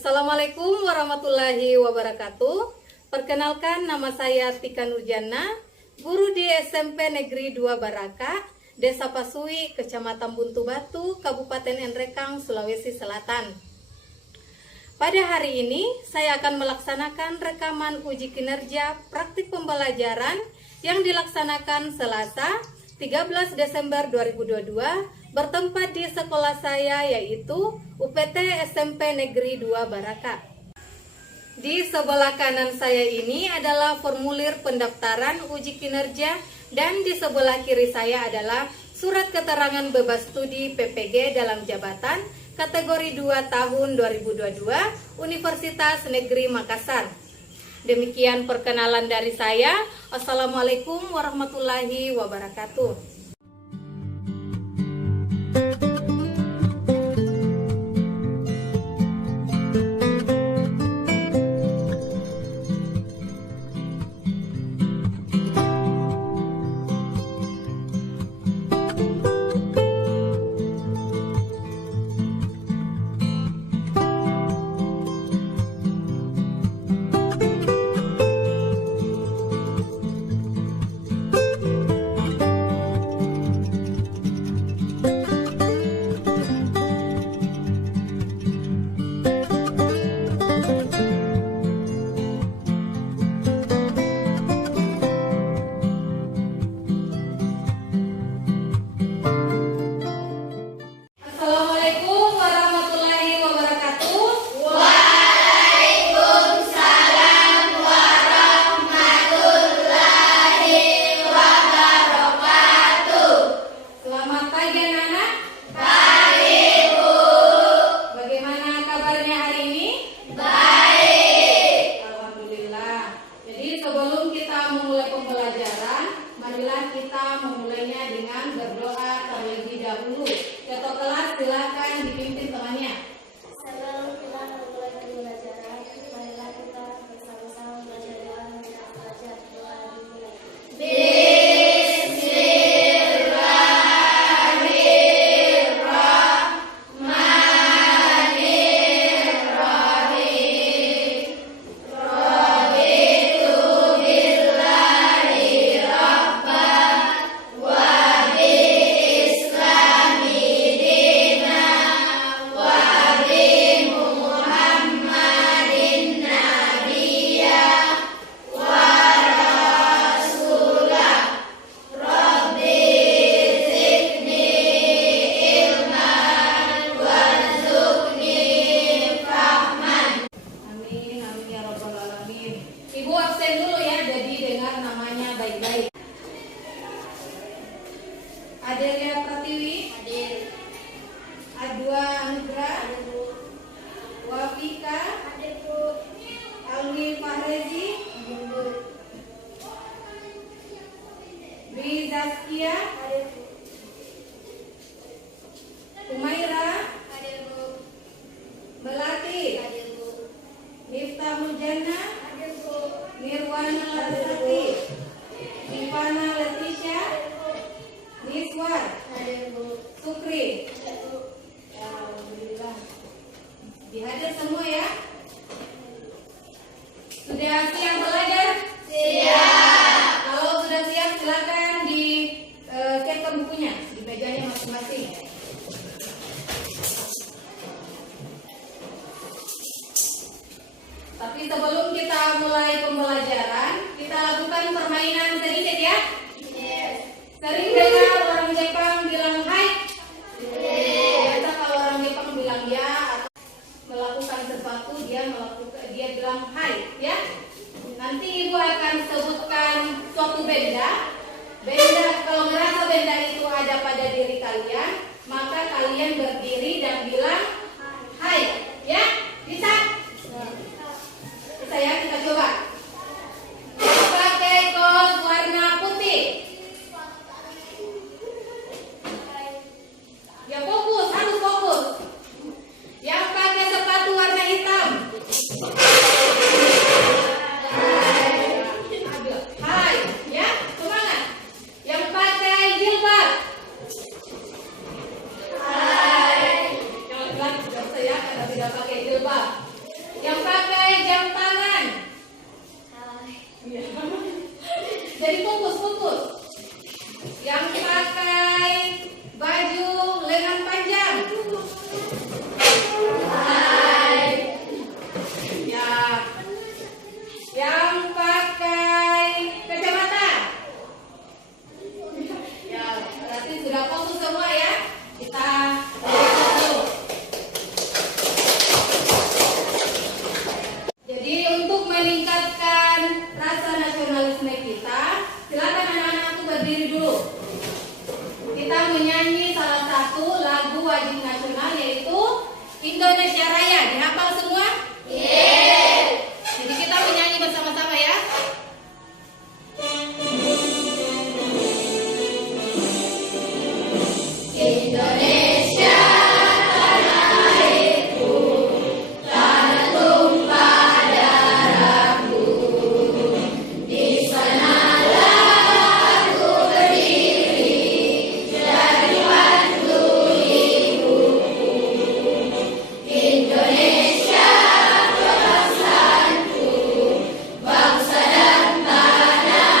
Assalamualaikum warahmatullahi wabarakatuh. Perkenalkan, nama saya Tika Nurjana, guru di SMP Negeri 2 Baraka, Desa Pasui, Kecamatan Buntu Batu, Kabupaten Nrekang, Sulawesi Selatan. Pada hari ini, saya akan melaksanakan rekaman uji kinerja praktik pembelajaran yang dilaksanakan Selasa 13 Desember 2022 bertempat di sekolah saya, yaitu UPT SMP Negeri 2 Baraka. Di sebelah kanan saya ini adalah formulir pendaftaran uji kinerja dan di sebelah kiri saya adalah surat keterangan bebas studi PPG dalam jabatan kategori 2 tahun 2022 Universitas Negeri Makassar. Demikian perkenalan dari saya. Assalamualaikum warahmatullahi wabarakatuh. Marilah kita memulainya dengan berdoa terlebih dahulu. Ketua kelas silakan dipimpin temannya. Sebelum kita memulai pembelajaran, marilah kita bersama-sama belajar doa dan belajar doa dimulai. Ibu absen dulu ya, jadi dengar namanya baik-baik. Adelia Pratiwi, Hadir. Adwa Anugrah, Hadir, Bu. Wafika, Hadir, Bu. Alwi Fahrezi, Hadir, Bu. Dwi Zaskia, Hadir, Bu. Umaira, Hadir, Bu. Melati, Hadir, Bu. Miftah Mujana, Hadir, Bu. Nirwana Larasati, Ivana Leticia, Niswar, Hadir, Bu. Sukri. Hadir, Bu. Ya, alhamdulillah. Dihadir semua ya. Sudah siap belajar? Siap. Kalau sudah siap silakan di siapkan bukunya di mejanya masing-masing. Tapi sebelum kita mulai pembelajaran, kita lakukan permainan sedikit ya. Yes. Sering dengar orang Jepang bilang hai. Yes. Biasa kalau orang Jepang bilang ya atau melakukan sesuatu dia bilang hai ya. Nanti ibu akan sebutkan suatu benda. Kalau merasa benda itu ada pada diri kalian, maka kalian berdiri dan bilang hai ya. Bisa? Bisa ya, kita coba. Pakai kaos warna putih. Ya fokus, harus fokus. Yang pakai sepatu warna hitam. Hai, ya, semangat. Yang pakai jilbab. Hai. Jangan bilang saya karena tidak pakai jilbab. Yang pakai jam tangan. Jadi fokus. Yang pakai baju lengan panjang. Ya. Yang pakai kacamata. Ya, berarti sudah fokus semua ya. Kita lihat dulu. Jadi untuk meningkatkan rasa nasionalisme kita, silakan anak-anak itu berdiri dulu. Kita menyanyi salah satu lagu wajib nasional yaitu Indonesia Raya. Dihafal semua? Jadi kita menyanyi bersama-sama ya. Indonesia tanah airku, tanah tumpah darahku. Di sanalah aku berdiri, jadi mantu ibuku. Indonesia bangsaku, bangsa dan tanah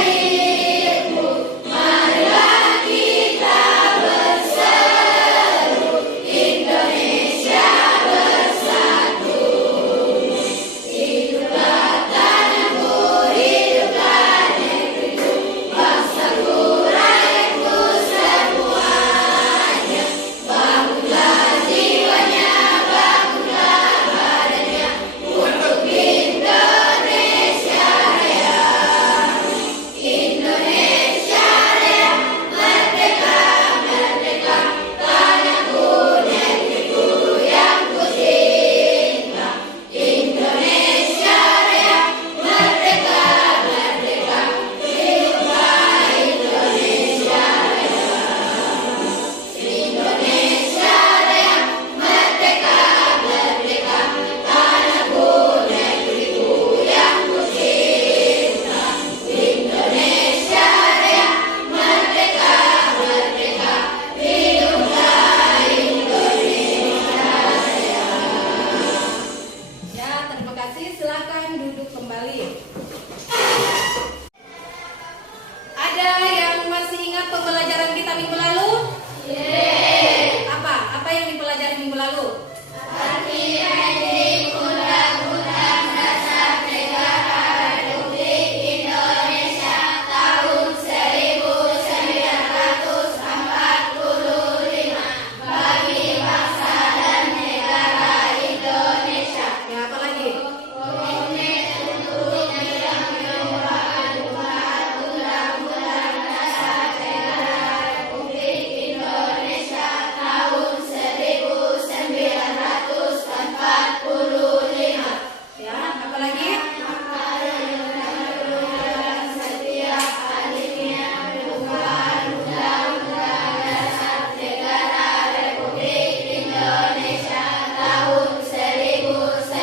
airku. Marilah kita berseru, Indonesia bersatu. Hiduplah tanahku, hiduplah negeriku, bangsaku, rakyatku semuanya. Bangunlah jiwanya, bangunlah badannya untuk Indonesia Raya. Indonesia Raya, merdeka, merdeka, tanahku, negeriku yang ku cinta. Indonesia Raya, merdeka, merdeka, hiduplah Indonesia Raya. Indonesia Raya, merdeka, merdeka, tanahku, negeriku yang ku cinta. Indonesia Raya, merdeka, merdeka, hiduplah Indonesia Raya. Ya, terima kasih. Silakan duduk kembali. Ada yang masih ingat pembelajaran kita minggu lalu? Apa yang dipelajari minggu lalu? Undang-Undang Dasar Negara Republik Indonesia tahun 1945 bagi bangsa dan negara Indonesia. Ya, apa lagi? Komitmen untuk menyuarakan Undang-Undang Dasar Negara Republik Indonesia tahun 1945. Ya, apa lagi? Setiap hadirnya perubahan Undang-Undang Dasar Negara Republik Indonesia tahun 1945.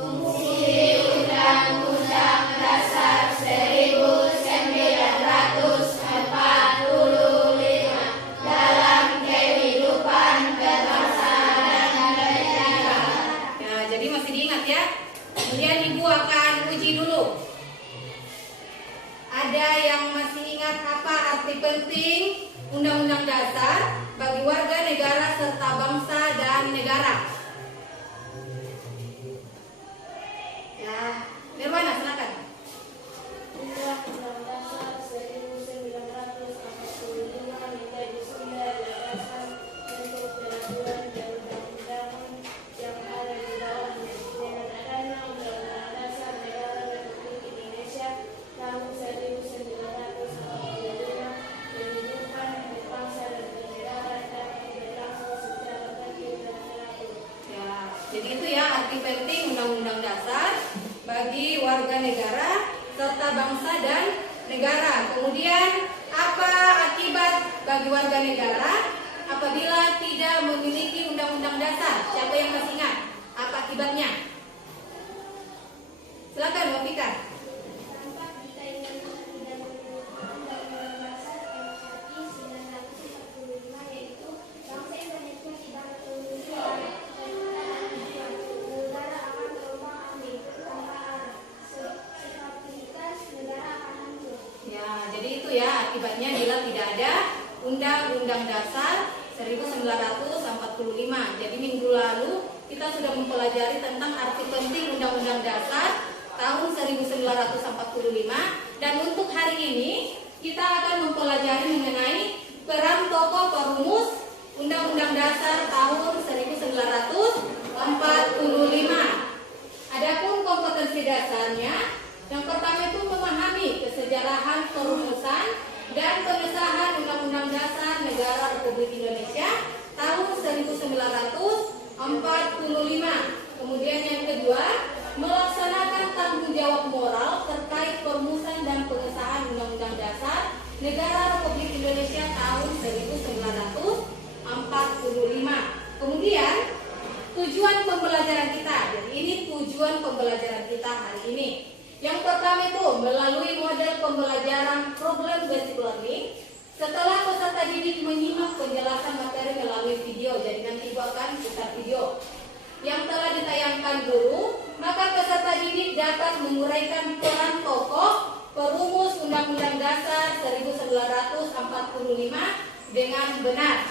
Fungsi Undang-Undang Dasar 1945 dalam kehidupan kebangsaan dan bernegara. Ya, jadi masih diingat ya. Kemudian Ibu akan uji dulu. Ada yang masih ingat apa arti penting Undang-Undang Dasar bagi warga negara serta bangsa dan negara? Ya, Nirwana silakan. Undang-Undang Dasar 1945 menjadi sumber gagasan untuk peraturan dan undang-undangan yang ada di dalamnya. Dengan adanya Undang-Undang Dasar Negara Republik Indonesia tahun 1945, kehidupan berbangsa dan bernegara dapat berlangsung secara tertib dan teratur. Ya, jadi itu ya arti penting Undang-Undang Dasar bagi warga negara serta bangsa dan negara. Kemudian apa akibat bagi warga negara apabila tidak memiliki Undang-Undang Dasar? Siapa yang masih ingat? Apa akibatnya? Silakan, Mbak Fika. Dampak jika ingin Undang-Undang Dasar RI 1945 yaitu bangsa Indonesia tidak 1945. Jadi minggu lalu kita sudah mempelajari tentang arti penting Undang-Undang Dasar tahun 1945, dan untuk hari ini kita akan mempelajari mengenai peran tokoh perumus Undang-Undang Dasar tahun 1945. Adapun kompetensi dasarnya, yang pertama itu memahami kesejarahan perumusan dan pengesahan Undang-Undang Dasar Negara Republik Indonesia tahun 1945. Kemudian yang kedua, melaksanakan tanggung jawab moral terkait perumusan dan pengesahan Undang-Undang Dasar Negara Republik Indonesia tahun 1945. Kemudian tujuan pembelajaran kita. Jadi ini tujuan pembelajaran kita hari ini. Yang pertama itu melalui model pembelajaran problem based learning. Setelah peserta didik menyimak penjelasan materi melalui video, jadi nanti Ibu akan putar video yang telah ditayangkan guru, maka peserta didik dapat menguraikan peran tokoh perumus Undang-Undang Dasar 1945 dengan benar.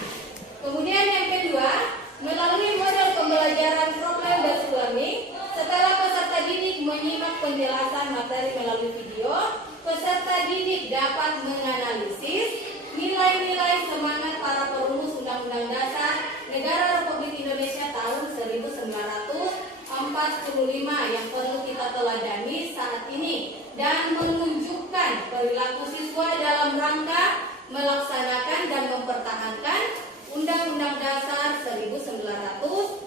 Kemudian yang kedua, melalui model pembelajaran problem based learning, setelah peserta didik menyimak penjelasan materi melalui video, peserta didik dapat menganalisis nilai-nilai semangat para perumus Undang-Undang Dasar Negara Republik Indonesia tahun 1945 yang perlu kita teladani saat ini, dan menunjukkan perilaku siswa dalam rangka melaksanakan dan mempertahankan Undang-Undang Dasar 1945.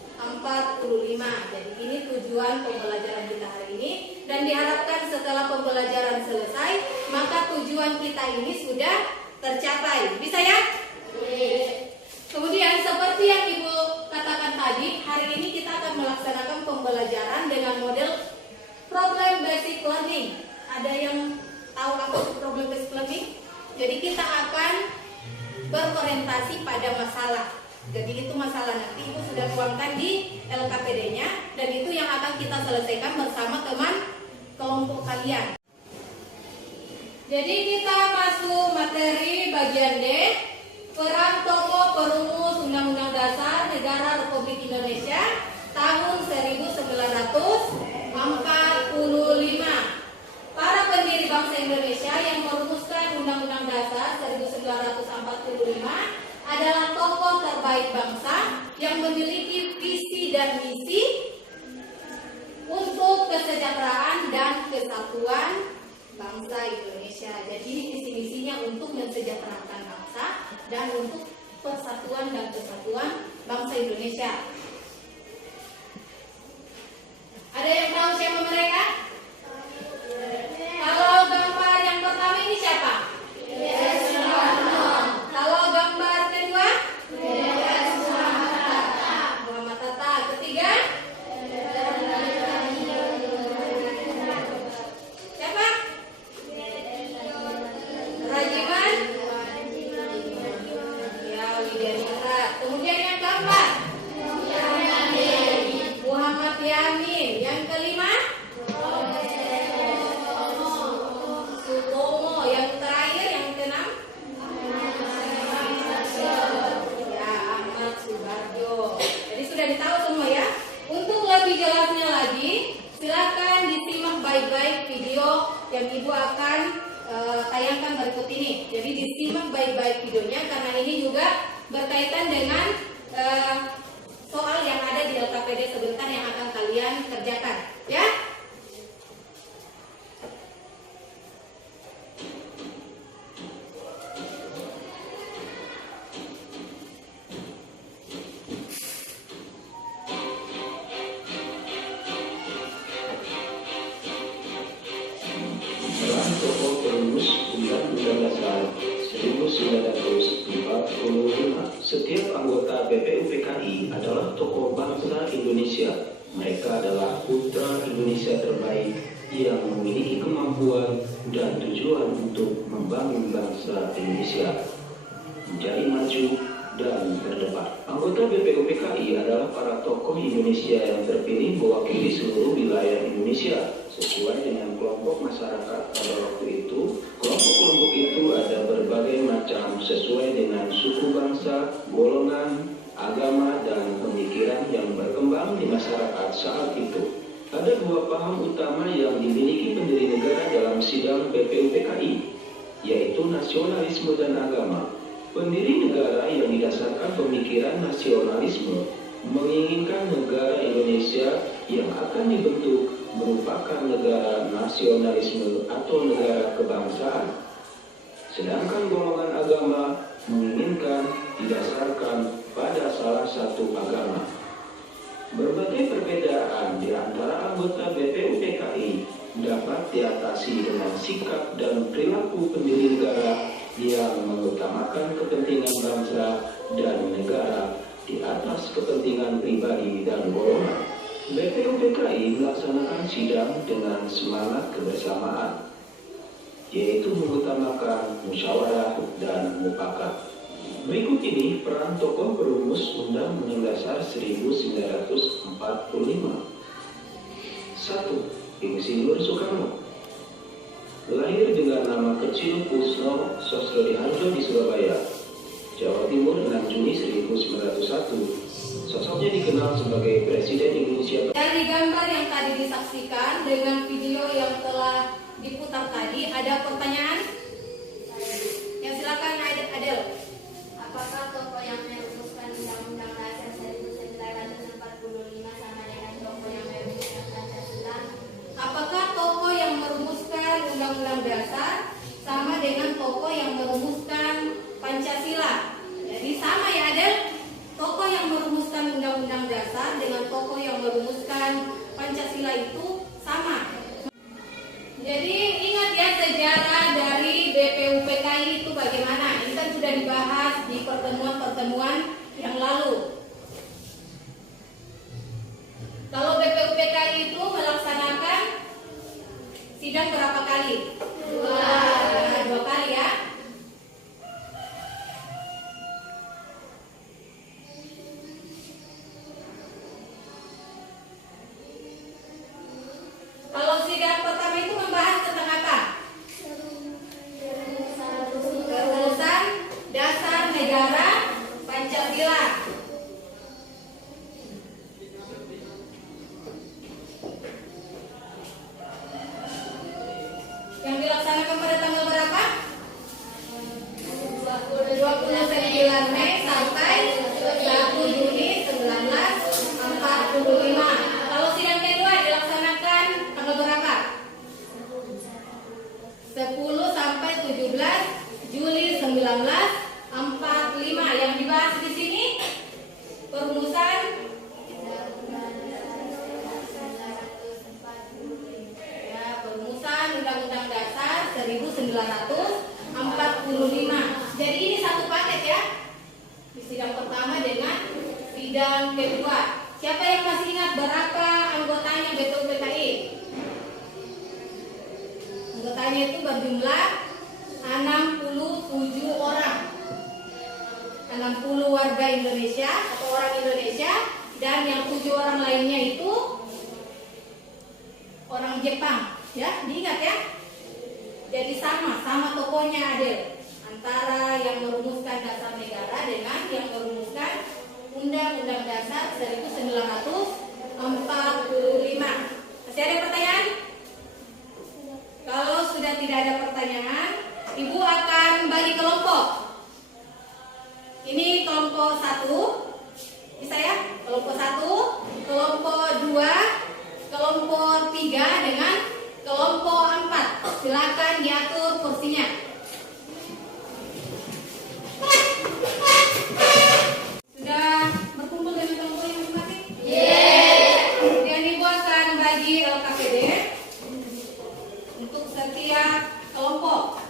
Jadi ini tujuan pembelajaran kita hari ini, dan diharapkan setelah pembelajaran selesai maka tujuan kita ini sudah tercapai. Bisa ya? Kemudian seperti yang Ibu katakan tadi, hari ini kita akan melaksanakan pembelajaran dengan model problem basic learning. Ada yang tahu apa itu problem basic learning? Jadi kita akan berorientasi pada masalah. Jadi itu masalah nanti Ibu sudah tuangkan di LKPD-nya, dan itu yang akan kita selesaikan bersama teman kelompok kalian. Jadi kita masuk materi bagian D, peran tokoh perumus Undang-Undang Dasar Negara Republik Indonesia tahun 1945. Para pendiri bangsa Indonesia yang merumuskan Undang-Undang Dasar 1945 adalah tokoh terbaik bangsa yang memiliki visi dan misi untuk kesejahteraan dan kesatuan bangsa Indonesia. Jadi visi-misinya untuk mensejahterakan bangsa dan untuk persatuan dan kesatuan bangsa Indonesia. Ada yang tahu siapa mereka? Kalau gambar yang pertama ini siapa? Kalau gambar kedua? Muhammad Hatta. Ketiga? Siapa? Rajiman? Ya, Widyanita. Kemudian yang keempat? Muhammad Yamin. Yang kelima? Sutomo. Yang terakhir, yang keenam? Ya, Ahmad Subarjo. Jadi sudah ditahu semua ya. Untuk lebih jelasnya lagi, silakan disimak baik-baik video yang Ibu akan tayangkan berikut ini. Jadi disimak baik-baik videonya, karena ini juga berkaitan dengan soal yang ada di LKPD sebentar yang akan kalian kerjakan, ya. Peran tokoh perumus Undang-Undang Dasar 1945. Setiap anggota BPUPKI adalah tokoh bangsa Indonesia. Mereka adalah putra Indonesia terbaik yang memiliki kemampuan dan tujuan untuk membangun bangsa Indonesia menjadi maju dan terdepan. Anggota BPUPKI adalah para tokoh Indonesia yang terpilih mewakili seluruh wilayah Indonesia sesuai dengan kelompok masyarakat pada waktu itu. Kelompok-kelompok itu ada berbagai macam sesuai dengan suku bangsa, golongan, agama, dan pemikiran yang berkembang di masyarakat saat itu. Ada dua paham utama yang dimiliki pendiri negara dalam sidang BPUPKI, yaitu nasionalisme dan agama. Pendiri negara yang didasarkan pemikiran nasionalisme menginginkan negara Indonesia yang akan dibentuk merupakan negara nasionalisme atau negara kebangsaan. Sedangkan golongan agama menginginkan didasarkan pada salah satu agama. Berbagai perbedaan di antara anggota BPUPKI dapat diatasi dengan sikap dan perilaku pendiri negara yang mengutamakan kepentingan bangsa dan negara di atas kepentingan pribadi dan golongan. BPUPKI melaksanakan sidang dengan semangat kebersamaan, yaitu mengutamakan musyawarah dan mufakat. Berikut ini peran tokoh perumus Undang-Undang Dasar 1945. 1. Insinyur Soekarno. Lahir dengan nama kecil Kusno Sosrodiharjo di Surabaya, Jawa Timur 6 Juni 1901. Sosoknya dikenal sebagai Presiden Indonesia. Dari gambar yang tadi disaksikan dengan video yang telah diputar tadi, ada pertanyaan? Ya, silakan Adel. Apakah tokoh yang merumuskan Undang-Undang Dasar 1945 sama dengan tokoh yang merumuskan Pancasila? Apakah tokoh yang merumuskan Undang-Undang Dasar sama dengan tokoh yang merumuskan Pancasila? Jadi sama ya Adel? Tokoh yang merumuskan Undang-Undang Dasar dengan tokoh yang merumuskan Pancasila itu sama. Jadi ingat ya sejarah dari BPUPKI itu bagaimana? Ini kan sudah dibahas di pertemuan-pertemuan yang lalu. Kalau BPUPKI itu melaksanakan sidang berapa kali? Dua kali ya. Kalau sidang pertama itu membahas tentang apa? Perumusan dasar negara Pancasila. Yang dilaksanakan pada tanggal berapa? 29 Mei sampai 1 Juni 1945. Kalau sidang kedua dilaksanakan tanggal berapa? 10 sampai 17 Juli 1945. Yang dibahas di sini perumusan Undang-Undang Dasar 1945. Jadi ini satu paket ya. Di sidang pertama dengan sidang kedua. Siapa yang masih ingat berapa anggotanya BPUPKI? Anggotanya itu berjumlah 67 orang. 60 warga Indonesia atau orang Indonesia, dan yang 7 orang lainnya itu orang Jepang. Ya, diingat ya. Jadi sama tokohnya Adel, antara yang merumuskan dasar negara dengan yang merumuskan Undang-Undang Dasar 1945. Masih ada pertanyaan? Kalau sudah tidak ada pertanyaan, Ibu akan bagi kelompok. Ini kelompok 1. Bisa ya? Kelompok 1, kelompok 2, kelompok 3 dengan kelompok 4. Silakan diatur kursinya. Sudah berkumpul dengan kelompok yang masing-masing? Kemudian Ibu akan bagi LKPD untuk setiap kelompok.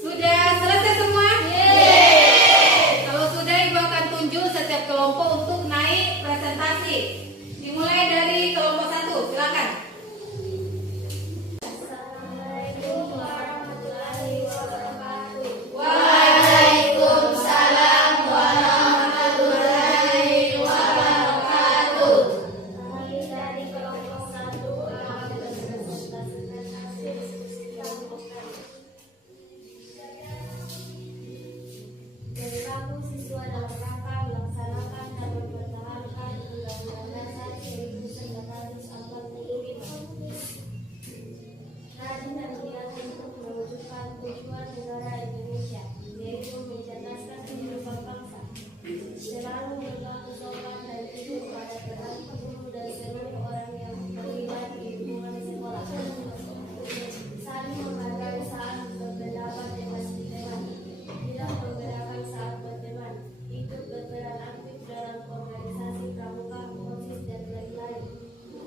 Sudah selesai semua? Kalau sudah, Ibu akan tunjuk setiap kelompok untuk naik presentasi. Dimulai dari kelompok 1, silakan. Assalamualaikum warahmatullahi wabarakatuh. Waalaikumsalam warahmatullahi wabarakatuh. Kami dari kelompok 1 akan berpresentasi kelompok 1. Dari kamu siswa dalam rangka melaksanakan dan mempertahankan Undang-Undang Dasar 1945. Rajin dan giat untuk mewujudkan tujuan negara Indonesia, yaitu mencerdaskan kehidupan bangsa. Selalu berlaku sopan dan hidup pada perilaku guru dan seluruh orang yang terlibat di lingkungan sekolah. Saling menghargai saat berpendapat bebas di dewan. Tidak membedakan saat berteman. Ikut berperan aktif dalam organisasi pramuka, OSIS dan lain-lain.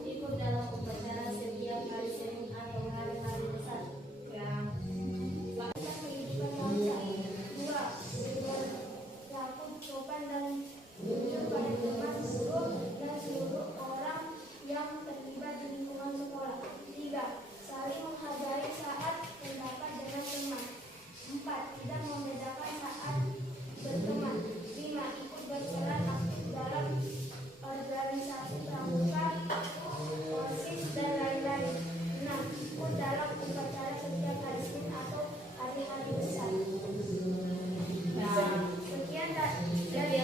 Ikut dalam upacara setiap hari Senin atau hari-hari besar. Bangsa kehidupan bangsa. 2. Berlaku sopan dan jujur pada teman, guru, dan seluruh orang yang terlibat di lingkungan sekolah. 3. Saling menghargai saat pendapat dengan teman. 4. Tidak membedakan saat berteman. 5. Ikut berperan aktif dalam organisasi pramuka, OSIS, dan lain-lain. 6. Ikut dalam upacara setiap hari Senin atau hari-hari besar. Sekian dari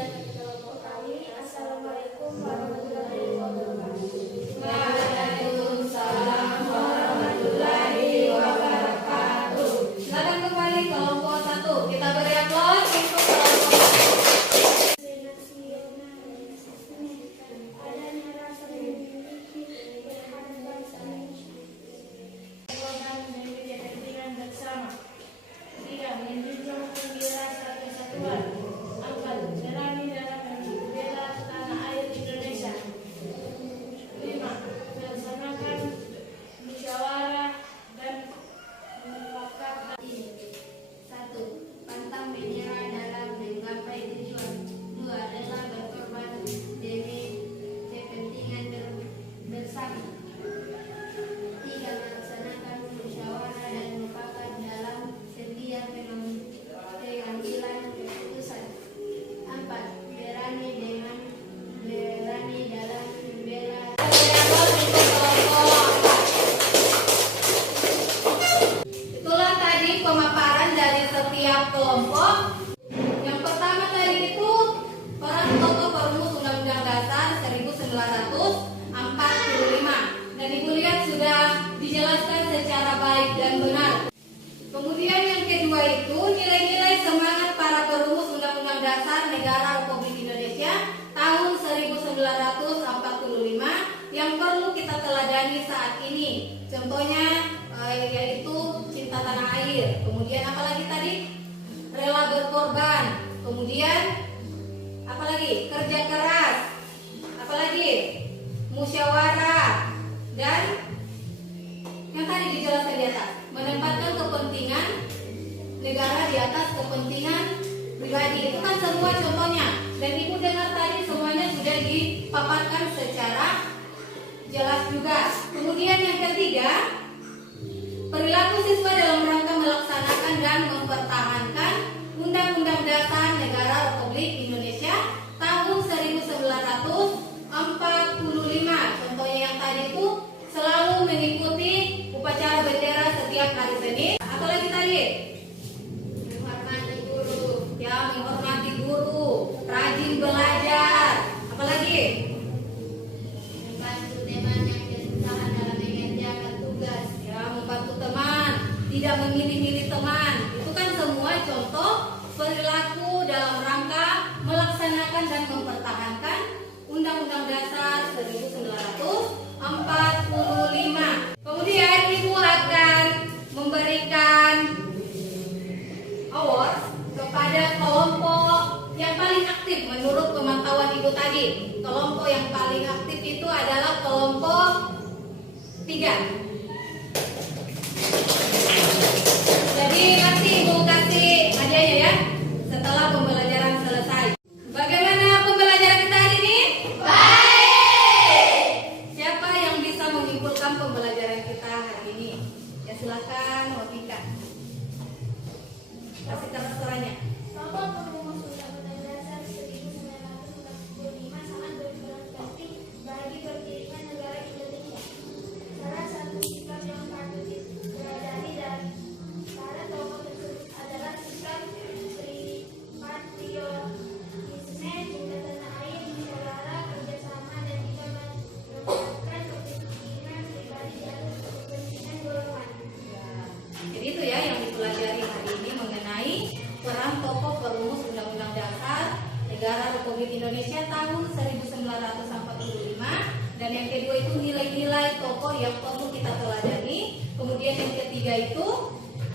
Tokoh Perumus Undang-Undang Dasar 1945. Dan Ibu lihat sudah dijelaskan secara baik dan benar. Kemudian yang kedua itu nilai-nilai semangat para perumus Undang-Undang Dasar Negara Republik Indonesia tahun 1945 yang perlu kita teladani saat ini. Contohnya yaitu cinta tanah air. Kemudian apalagi tadi? Rela berkorban. Kemudian apalagi? Kerja keras. Apalagi? Musyawarah. Dan yang tadi dijelaskan di atas, menempatkan kepentingan negara di atas kepentingan pribadi. Itu kan semua contohnya. Dan Ibu dengar tadi semuanya sudah dipaparkan secara jelas juga. Kemudian yang ketiga, perilaku siswa dalam rangka melaksanakan dan mempertahankan Undang-Undang Dasar Negara Republik Indonesia tahun 1945. Contohnya yang tadi itu selalu mengikuti upacara bendera setiap hari Senin. Atau lagi tadi? Menghormati guru. Ya, menghormati guru. Rajin belajar. Apalagi? Membantu teman yang kesusahan dalam mengerjakan tugas. Ya, membantu teman. Tidak memilih-milih teman. Itu kan semua contoh perilaku dalam rangka melaksanakan dan mempertahankan Undang-Undang Dasar 1945. Kemudian Ibu akan memberikan award kepada kelompok yang paling aktif menurut pemantauan Ibu tadi. Kelompok yang paling aktif itu adalah kelompok 3. Jadi nanti Ibu kasih hadiahnya ya setelah pembelajaran selesai. Bagaimana pembelajaran kita hari ini? Siapa yang bisa menyimpulkan pembelajaran kita hari ini? Ya silakan, Wafika. Kasih terserahnya. Tokoh Perumus Undang-Undang Dasar 1945 sangat berperan penting bagi berdirinya negara Indonesia. Salah satu sikap yang patut diteladani dari para tokoh tersebut adalah sikap patriotisme, cinta tanah air, musyawarah, kerjasama, dan juga menempatkan kepentingan pribadi di atas kepentingan golongan. Jadi itu ya yang dipelajari hari ini mengenai peran tokoh perumus Undang-Undang Dasar Negara Republik Indonesia tahun 1945. Dan yang kedua itu nilai-nilai tokoh yang perlu kita teladani. Kemudian yang ketiga itu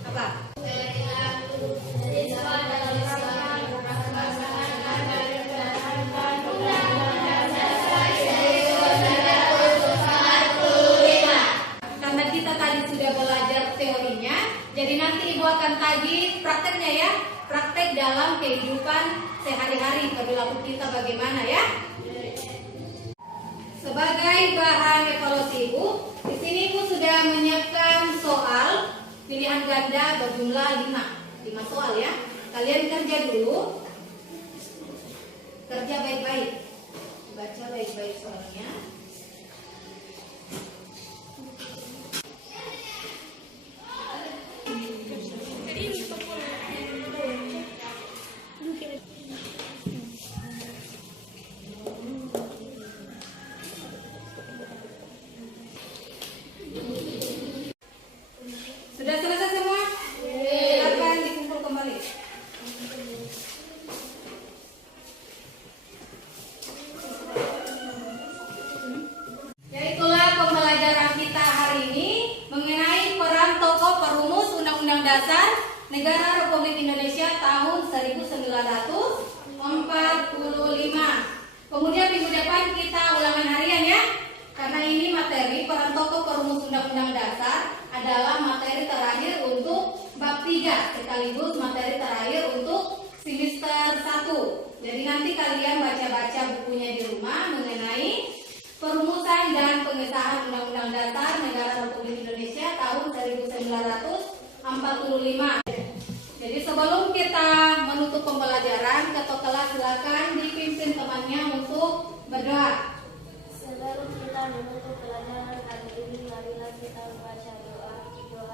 apa? Perilaku siswa dalam rangka melaksanakan dan mempertahankan Undang-Undang Dasar 1945. Karena kita tadi sudah belajar teorinya, jadi nanti Ibu akan tagih prakteknya ya. Praktek dalam kehidupan sehari-hari, perilaku kita bagaimana ya. Sebagai bahan evaluasi Ibu, di sini Ibu sudah menyiapkan soal pilihan ganda berjumlah 5 soal ya. Kalian kerja dulu. Kerja baik-baik. Baca baik-baik soalnya. Sudah selesai semua? Silakan dikumpul kembali. Ya itulah pembelajaran kita hari ini mengenai peran tokoh perumus Undang-Undang Dasar Negara Republik Indonesia tahun 1945. Kemudian minggu depan kita ulangan harian ya. Karena ini materi peran tokoh perumus Undang-Undang Dasar adalah materi terakhir untuk bab 3 sekaligus materi terakhir untuk semester 1. Jadi nanti kalian baca-baca bukunya di rumah mengenai perumusan dan pengesahan Undang-Undang Dasar Negara Republik Indonesia tahun 1945. Jadi sebelum kita menutup pembelajaran, ketua kelas silakan dipimpin temannya untuk berdoa. Sebelum kita menutup pelajaran hari ini, marilah kita membaca doa ibu.